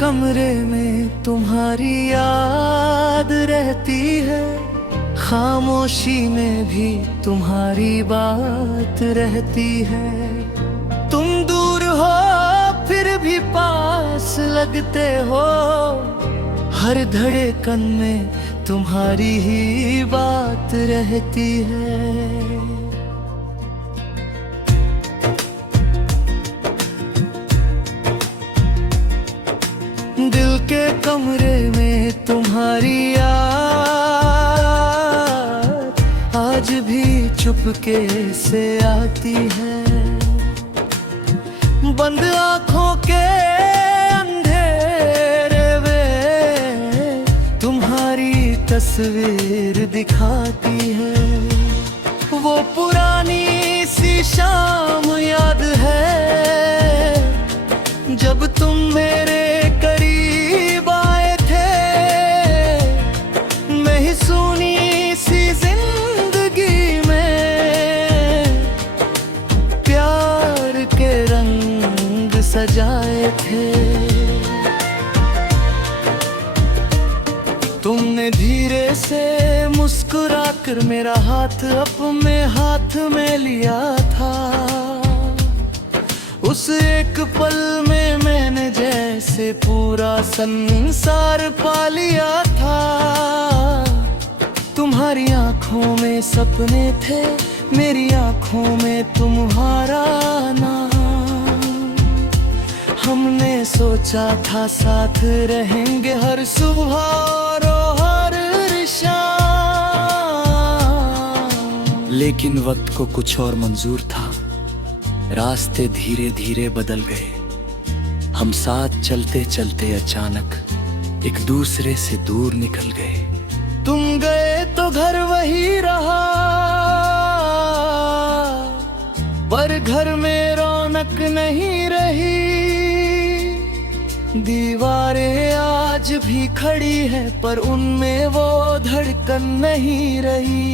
कमरे में तुम्हारी याद रहती है, खामोशी में भी तुम्हारी बात रहती है। तुम दूर हो फिर भी पास लगते हो, हर धड़कन में तुम्हारी ही बात रहती है। दिल के कमरे में तुम्हारी याद आज भी चुपके से आती है। बंद आँखों के अंधेरे में तुम्हारी तस्वीर दिखाती है। वो पुरानी सी शाम याद है जब तुम मेरे करीब आए थे। मैं ही सुनी सी जिंदगी में प्यार के रंग सजाए थे। तुमने धीरे से मुस्कुराकर मेरा हाथ अपने हाथ में लिया था। उस एक पल में मैंने जैसे पूरा संसार पा लिया था। तुम्हारी आंखों में सपने थे, मेरी आंखों में तुम्हारा नाम। हमने सोचा था साथ रहेंगे हर सुबह और हर शाम, लेकिन वक्त को कुछ और मंजूर था। रास्ते धीरे धीरे बदल गए। हम साथ चलते चलते अचानक एक दूसरे से दूर निकल गए। तुम गए तो घर वही रहा, पर घर में रौनक नहीं रही। दीवारें आज भी खड़ी है पर उनमें वो धड़कन नहीं रही।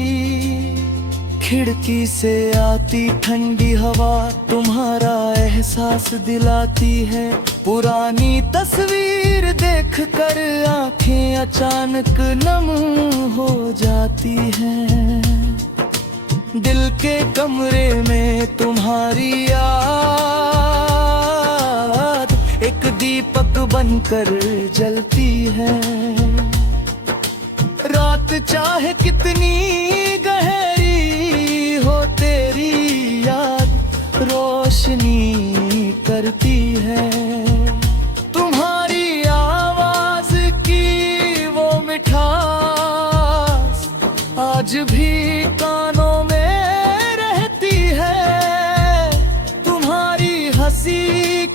खिड़की से आती ठंडी हवा तुम्हारा एहसास दिलाती है। पुरानी तस्वीर देखकर आंखें अचानक नम हो जाती हैं। दिल के कमरे में तुम्हारी याद एक दीपक बनकर जलती है। रात चाहे कितनी गहरी हो, तेरी याद रोशनी करती है। तुम्हारी आवाज की वो मिठास आज भी कानों में रहती है। तुम्हारी हंसी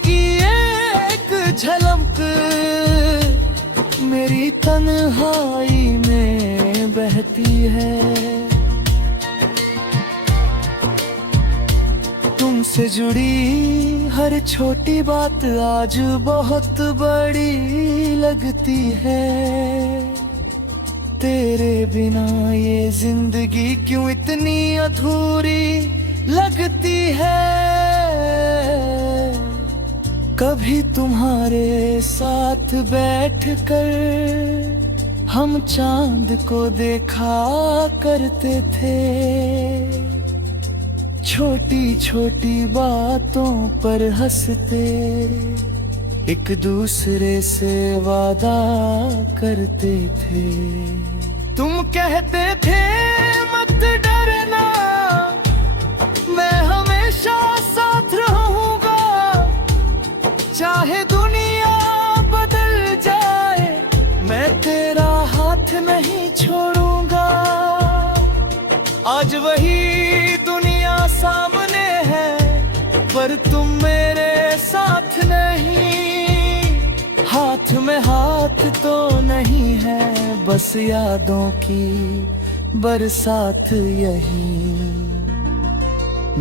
की एक झलक मेरी तन्हाई में बहती है। तुमसे जुड़ी हर छोटी बात आज बहुत बड़ी लगती है। तेरे बिना ये जिंदगी क्यों इतनी अधूरी लगती है। कभी तुम्हारे साथ बैठकर हम चांद को देखा करते थे। छोटी छोटी बातों पर हंसते एक दूसरे से वादा करते थे। तुम कहते थे मत डरना, मैं हमेशा साथ रहूंगा। चाहे दुनिया बदल जाए मैं तेरा हाथ नहीं छोड़ूंगा। आज वही दुनिया सामने है पर तुम मेरे साथ नहीं। हाथ में हाथ तो नहीं है, बस यादों की बरसात यही।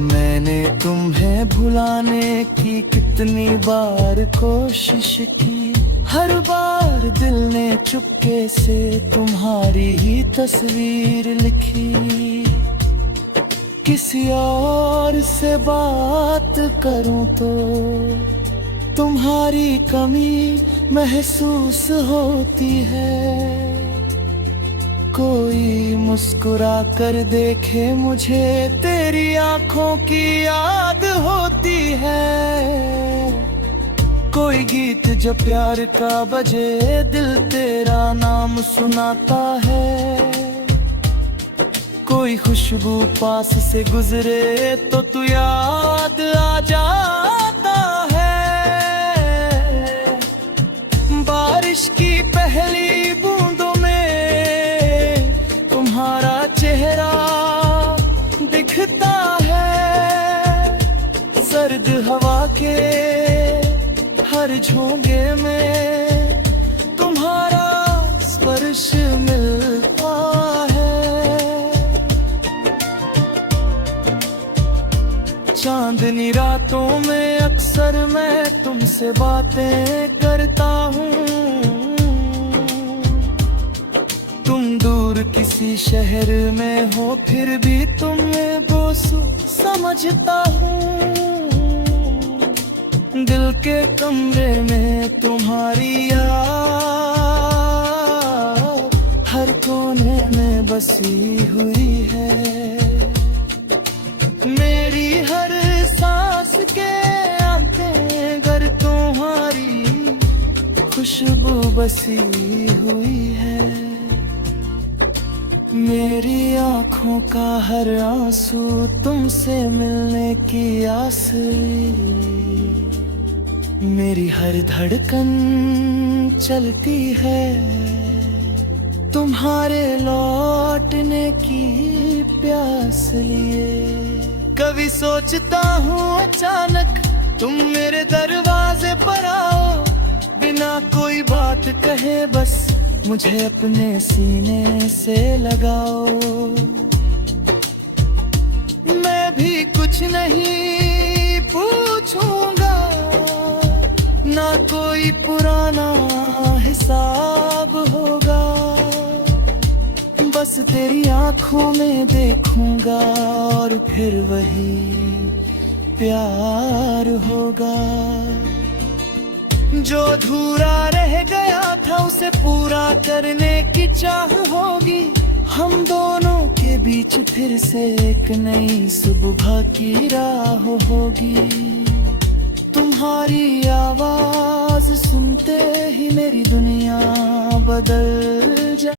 मैंने तुम्हें भुलाने की कितनी बार कोशिश की। हर बार दिल ने चुपके से तुम्हारी ही तस्वीर लिखी। किसी और से बात करूं तो तुम्हारी कमी महसूस होती है। कोई मुस्कुरा कर देखे मुझे, तेरी आंखों की याद होती है। कोई गीत जो प्यार का बजे, दिल तेरा नाम सुनाता है। कोई खुशबू पास से गुजरे तो तू याद आ जाता है। बारिश की पहली बूंदों में तुम्हारा चेहरा दिखता है। सर्द हवा के हर झोंके में तुम्हारा स्पर्श मिलता है। चांदनी रातों में अक्सर मैं तुमसे बातें करता हूँ। तुम दूर किसी शहर में हो, फिर भी तुम्हें बोसू समझता हूँ। दिल के कमरे में तुम्हारी याद हर कोने में बसी हुई है। मेरी हर सांस के आंखें घर तुम्हारी खुशबू बसी हुई है। मेरी आंखों का हर आंसू तुमसे मिलने की आस ली। मेरी हर धड़कन चलती है तुम्हारे लौटने की प्यास लिए। कभी सोचता हूँ अचानक तुम मेरे दरवाजे पर आओ, बिना कोई बात कहे बस मुझे अपने सीने से लगाओ। मैं भी कुछ नहीं पूछूंगा, ना कोई पुराना हिसाब होगा। बस तेरी आंखों में देखूंगा और फिर वही प्यार होगा। जो अधूरा रह गया था उसे पूरा करने की चाह होगी। हम दोनों के बीच फिर से एक नई सुबह की राह होगी। तुम्हारी आवाज सुनते ही मेरी दुनिया बदल जा